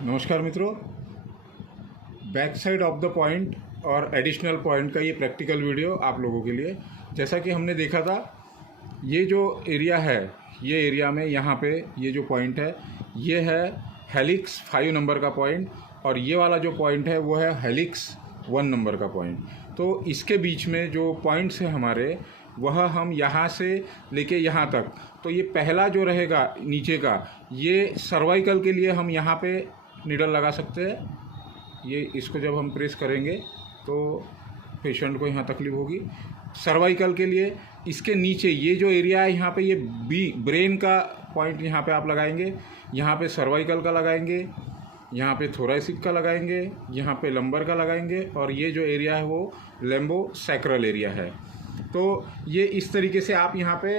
नमस्कार मित्रों, back side of the point और एडिशनल पॉइंट का ये प्रैक्टिकल वीडियो आप लोगों के लिए। जैसा कि हमने देखा था, ये जो एरिया है, ये एरिया में यहाँ पे ये जो पॉइंट है ये है हेलिक्स 5 नंबर का पॉइंट, और ये वाला जो पॉइंट है वो है हेलिक्स 1 नंबर का पॉइंट। तो इसके बीच में जो पॉइंट्स हैं हमारे, वह हम यहाँ से लेके यहाँ तक, तो ये पहला जो रहेगा नीचे का, ये सर्वाइकल के लिए हम यहाँ पे नीडल लगा सकते हैं। ये इसको जब हम प्रेस करेंगे तो पेशेंट को यहाँ तकलीफ होगी। सर्वाइकल के लिए इसके नीचे ये जो एरिया है यहाँ पे, ये ब्रेन का पॉइंट यहाँ पे आप लगाएंगे, यहाँ पे सर्वाइकल का लगाएंगे, यहाँ पे थोरैसिक का लगाएंगे, यहाँ पे लंबर का लगाएंगे, और ये जो एरिया है वो लैम्बो सैक्रल एरिया है। तो ये इस तरीके से आप यहाँ पे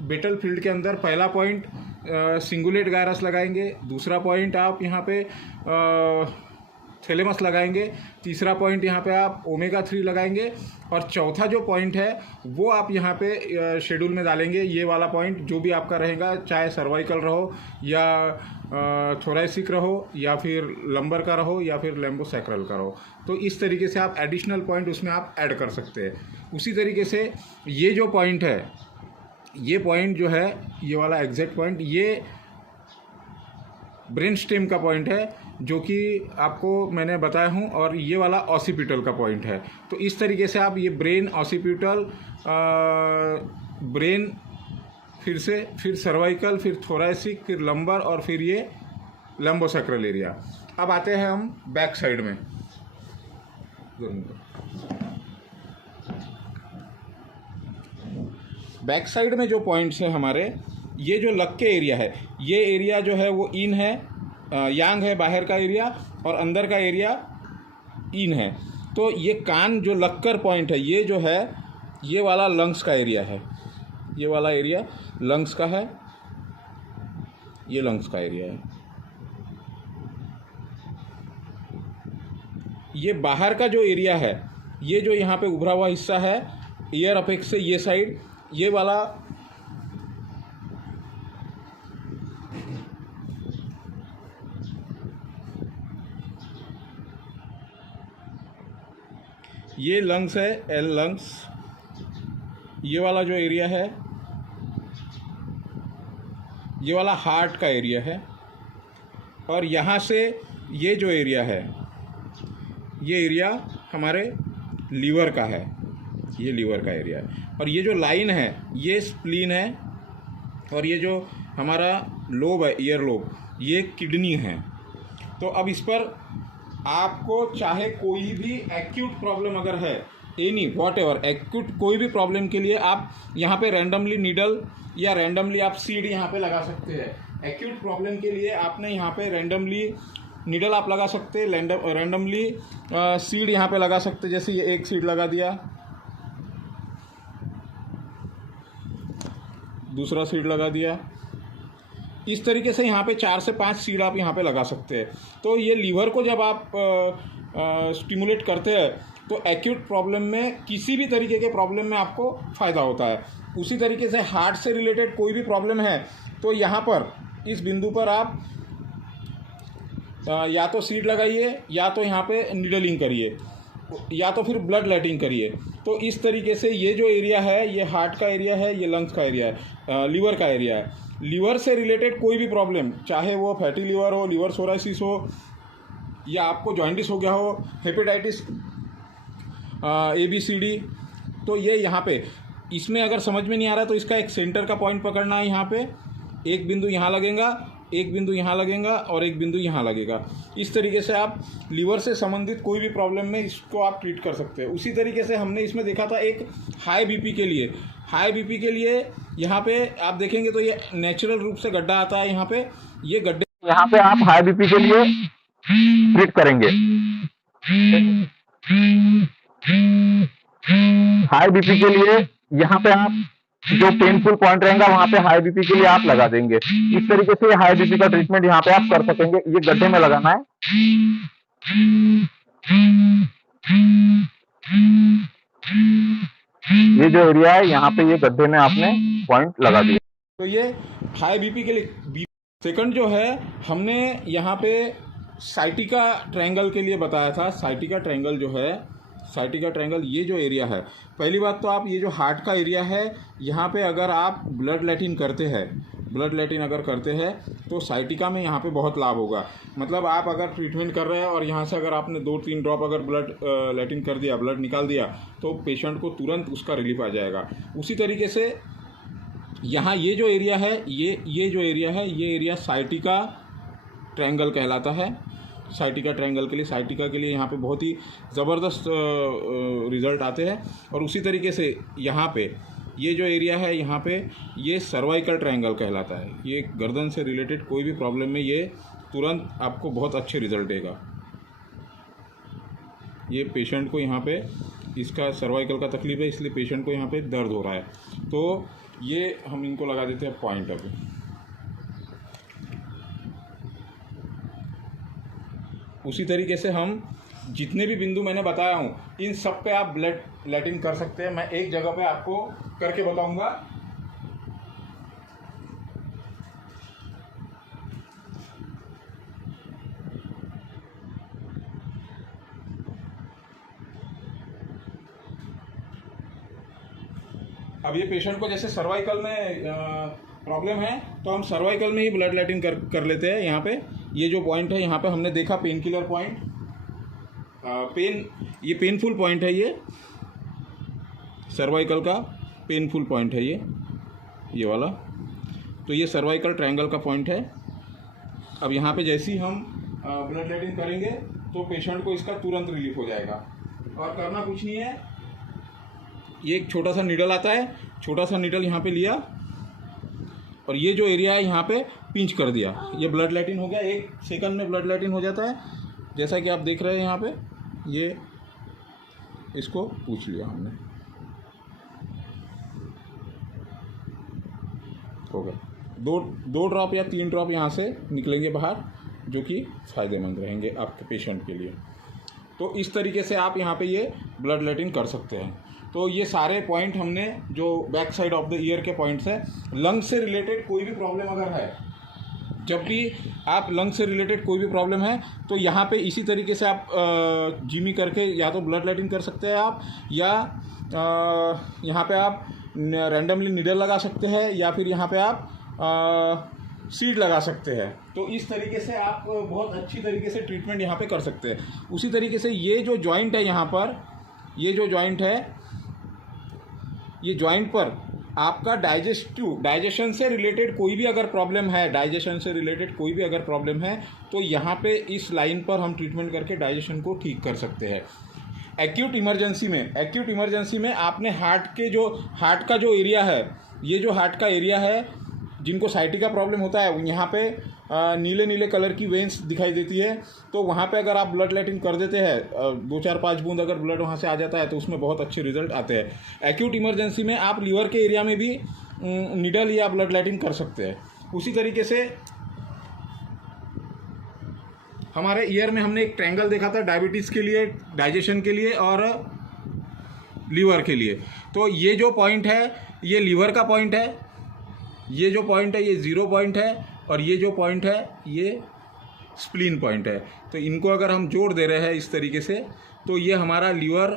बेटल फील्ड के अंदर पहला पॉइंट सिंगुलेट गायरस लगाएंगे, दूसरा पॉइंट आप यहाँ पे थैलेमस लगाएंगे, तीसरा पॉइंट यहाँ पे आप ओमेगा 3 लगाएंगे, और चौथा जो पॉइंट है वो आप यहाँ पे शेड्यूल में डालेंगे। ये वाला पॉइंट जो भी आपका रहेगा, चाहे सर्वाइकल रहो या थोरैसिक रहो या फिर लंबर का रहो या फिर लैम्बो सैक्रल का रहो, तो इस तरीके से आप एडिशनल पॉइंट उसमें आप ऐड कर सकते हैं। उसी तरीके से ये जो पॉइंट है, ये पॉइंट जो है, ये वाला एग्जैक्ट पॉइंट, ये ब्रेन स्टेम का पॉइंट है जो कि आपको मैंने बताया हूँ, और ये वाला ऑसिपिटल का पॉइंट है। तो इस तरीके से आप ये ब्रेन, ऑसिपिटल, ब्रेन, फिर सर्वाइकल, फिर थोरैसिक, फिर लंबर, और फिर ये लैम्बोसैक्रल एरिया। अब आते हैं हम बैक साइड में। बैक साइड में जो पॉइंट्स हैं हमारे, ये जो लक के एरिया है, ये एरिया जो है वो इन है, यांग है बाहर का एरिया, और अंदर का एरिया इन है। तो ये कान जो लक्कर पॉइंट है, ये जो है, ये वाला लंग्स का एरिया है, ये वाला एरिया लंग्स का है, ये लंग्स का एरिया है। ये बाहर का जो एरिया है, ये जो यहाँ पे उभरा हुआ हिस्सा है ईयर अपेक्स से ये साइड, ये वाला ये लंग्स है, एल लंग्स। ये वाला जो एरिया है, ये वाला हार्ट का एरिया है, और यहाँ से ये जो एरिया है, ये एरिया हमारे लीवर का है, ये लीवर का एरिया है। और ये जो लाइन है ये स्प्लीन है, और ये जो हमारा लोब है, ईयर लोब, ये किडनी है। तो अब इस पर आपको चाहे कोई भी एक्यूट प्रॉब्लम अगर है, एनी वॉट एवर एक्यूट कोई भी प्रॉब्लम के लिए आप यहाँ पे रैंडमली नीडल या रैंडमली आप सीड यहाँ पे लगा सकते हैं। एक्यूट प्रॉब्लम के लिए आपने यहाँ पे रैंडमली नीडल आप लगा सकते हैं, रैंडमली सीड यहाँ पे लगा सकते हैं। जैसे ये एक सीड लगा दिया, दूसरा सीड लगा दिया, इस तरीके से यहाँ पे 4 से 5 सीड आप यहाँ पे लगा सकते हैं। तो ये लीवर को जब आप स्टिमुलेट करते हैं तो एक्यूट प्रॉब्लम में, किसी भी तरीके के प्रॉब्लम में आपको फ़ायदा होता है। उसी तरीके से हार्ट से रिलेटेड कोई भी प्रॉब्लम है तो यहाँ पर इस बिंदु पर आप या तो सीड लगाइए, या तो यहाँ पे नीडलिंग करिए, या तो फिर ब्लड लेटिंग करिए। तो इस तरीके से ये जो एरिया है, ये हार्ट का एरिया है, ये लंग्स का एरिया है, लीवर का एरिया है। लीवर से रिलेटेड कोई भी प्रॉब्लम, चाहे वो फैटी लीवर हो, लीवर सोराइसिस हो, या आपको जॉइंटिस हो गया हो, हेपेटाइटिस ABCD, तो ये यहाँ पे, इसमें अगर समझ में नहीं आ रहा तो इसका एक सेंटर का पॉइंट पकड़ना है। यहाँ पे एक बिंदु यहाँ लगेगा, एक बिंदु यहाँ लगेगा, और एक बिंदु यहाँ लगेगा। इस तरीके से आप लीवर से संबंधित कोई भी प्रॉब्लम में इसको आप ट्रीट कर सकते हैं। उसी तरीके से हमने इसमें देखा था एक हाई बीपी के लिए। हाई बीपी के लिए यहाँ पे आप देखेंगे तो ये नेचुरल रूप से गड्ढा आता है। यहाँ पे ये गड्ढे, यहाँ पे आप हाई बीपी के लिए ट्रीट करेंगे। हाई बीपी के लिए यहाँ पे आप जो पेनफुल पॉइंट रहेगा वहां पे हाई बीपी के लिए आप लगा देंगे। इस तरीके से हाई बीपी का ट्रीटमेंट यहाँ पे आप कर सकेंगे। ये गड्ढे में लगाना है। ये जो एरिया है यहाँ पे, ये गड्ढे में आपने पॉइंट लगा दिया। तो ये हाई बीपी के लिए। सेकंड जो है, हमने यहाँ पे साइटिका ट्रायंगल के लिए बताया था। साइटिका ट्रायंगल जो है, साइटिका ट्रायंगल ये जो एरिया है, पहली बात तो आप ये जो हार्ट का एरिया है यहाँ पे अगर आप ब्लड लैटिन करते हैं, ब्लड लैटिन अगर करते हैं तो साइटिका में यहाँ पे बहुत लाभ होगा। मतलब आप अगर ट्रीटमेंट कर रहे हैं और यहाँ से अगर आपने 2-3 ड्रॉप अगर ब्लड लैटिन कर दिया, ब्लड निकाल दिया, तो पेशेंट को तुरंत उसका रिलीफ आ जाएगा। उसी तरीके से यहाँ ये जो एरिया है, ये जो एरिया है, ये एरिया साइटिका ट्रायंगल कहलाता है। साइटिका ट्रायंगल के लिए, साइटिका के लिए यहाँ पे बहुत ही ज़बरदस्त रिज़ल्ट आते हैं। और उसी तरीके से यहाँ पे ये जो एरिया है, यहाँ पे ये सर्वाइकल ट्रायंगल कहलाता है। ये गर्दन से रिलेटेड कोई भी प्रॉब्लम में ये तुरंत आपको बहुत अच्छे रिज़ल्ट देगा। ये पेशेंट को यहाँ पे इसका सर्वाइकल का तकलीफ है, इसलिए पेशेंट को यहाँ पे दर्द हो रहा है। तो ये हम इनको लगा देते हैं पॉइंट अभी। उसी तरीके से हम जितने भी बिंदु मैंने बताया हूँ, इन सब पे आप ब्लड लैटिन कर सकते हैं। मैं एक जगह पे आपको करके बताऊंगा। अब ये पेशेंट को जैसे सर्वाइकल में प्रॉब्लम है, तो हम सर्वाइकल में ही ब्लड लैटिन कर लेते हैं। यहाँ पे ये जो पॉइंट है, यहाँ पे हमने देखा पेन किलर पॉइंट, ये पेनफुल पॉइंट है, ये सर्वाइकल का पेनफुल पॉइंट है, ये वाला। तो ये सर्वाइकल ट्रायंगल का पॉइंट है। अब यहाँ पे जैसे ही हम ब्लड लैटिन करेंगे तो पेशेंट को इसका तुरंत रिलीफ हो जाएगा। और करना कुछ नहीं है, ये एक छोटा सा नीडल आता है, छोटा सा नीडल यहाँ पे लिया और ये जो एरिया है यहाँ पे पिंच कर दिया, ये ब्लड लैटिन हो गया। 1 सेकंड में ब्लड लैटिन हो जाता है, जैसा कि आप देख रहे हैं यहाँ पे। ये इसको पूछ लिया हमने, हो गया। 2 ड्रॉप या 3 ड्रॉप यहाँ से निकलेंगे बाहर, जो कि फ़ायदेमंद रहेंगे आपके पेशेंट के लिए। तो इस तरीके से आप यहाँ पे ये ब्लड लैटिन कर सकते हैं। तो ये सारे पॉइंट हमने, जो back side of the year के पॉइंट्स हैं, लंग्स से रिलेटेड कोई भी प्रॉब्लम अगर है, जब भी आप लंग्स से रिलेटेड कोई भी प्रॉब्लम है तो यहाँ पे इसी तरीके से आप जीमी करके या तो ब्लड लैटिन कर सकते हैं आप, या यहाँ पे आप रैंडमली नीडल लगा सकते हैं, या फिर यहाँ पे आप सीड लगा सकते हैं। तो इस तरीके से आप बहुत अच्छी तरीके से ट्रीटमेंट यहाँ पे कर सकते हैं। उसी तरीके से ये जो जॉइंट है यहाँ पर, ये जो जॉइंट है, ये जॉइंट पर आपका डाइजेशन से रिलेटेड कोई भी अगर प्रॉब्लम है, डाइजेशन से रिलेटेड कोई भी अगर प्रॉब्लम है, तो यहाँ पे इस लाइन पर हम ट्रीटमेंट करके डाइजेशन को ठीक कर सकते हैं। एक्यूट इमरजेंसी में आपने हार्ट का जो एरिया है, ये जो हार्ट का एरिया है, जिनको साइटिका प्रॉब्लम होता है, यहाँ पे नीले नीले कलर की वेंस दिखाई देती है, तो वहाँ पे अगर आप ब्लड लैटिन कर देते हैं, 2-4-5 बूंद अगर ब्लड वहाँ से आ जाता है, तो उसमें बहुत अच्छे रिजल्ट आते हैं। एक्यूट इमरजेंसी में आप लीवर के एरिया में भी नीडल या ब्लड लैटिन कर सकते हैं। उसी तरीके से हमारे ईयर में हमने एक ट्रायंगल देखा था डायबिटीज़ के लिए, डाइजेशन के लिए और लीवर के लिए। तो ये जो पॉइंट है, ये लीवर का पॉइंट है, ये जो पॉइंट है ये 0 पॉइंट है, और ये जो पॉइंट है ये स्प्लीन पॉइंट है। तो इनको अगर हम जोड़ दे रहे हैं इस तरीके से, तो ये हमारा लीवर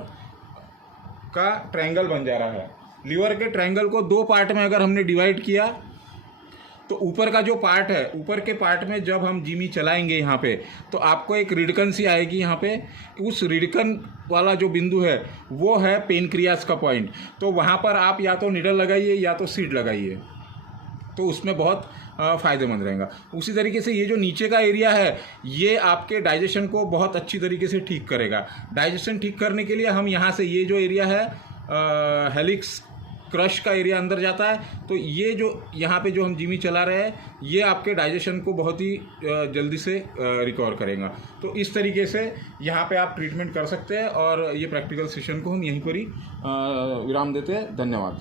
का ट्रायंगल बन जा रहा है। लीवर के ट्रायंगल को 2 पार्ट में अगर हमने डिवाइड किया, तो ऊपर का जो पार्ट है, ऊपर के पार्ट में जब हम जीमी चलाएंगे यहाँ पे, तो आपको एक रिडकन सी आएगी यहाँ पे। उस रिडकन वाला जो बिंदु है वो है पेनक्रियास का पॉइंट। तो वहाँ पर आप या तो नीडल लगाइए या तो सीड लगाइए, तो उसमें बहुत फ़ायदेमंद रहेगा। उसी तरीके से ये जो नीचे का एरिया है, ये आपके डाइजेशन को बहुत अच्छी तरीके से ठीक करेगा। डाइजेशन ठीक करने के लिए हम यहाँ से, ये जो एरिया है हेलिक्स क्रश का एरिया अंदर जाता है, तो ये जो यहाँ पे जो हम जीमी चला रहे हैं, ये आपके डाइजेशन को बहुत ही जल्दी से रिकवर करेगा। तो इस तरीके से यहाँ पे आप ट्रीटमेंट कर सकते हैं। और ये प्रैक्टिकल सेशन को हम यहीं पर ही विराम देते हैं। धन्यवाद।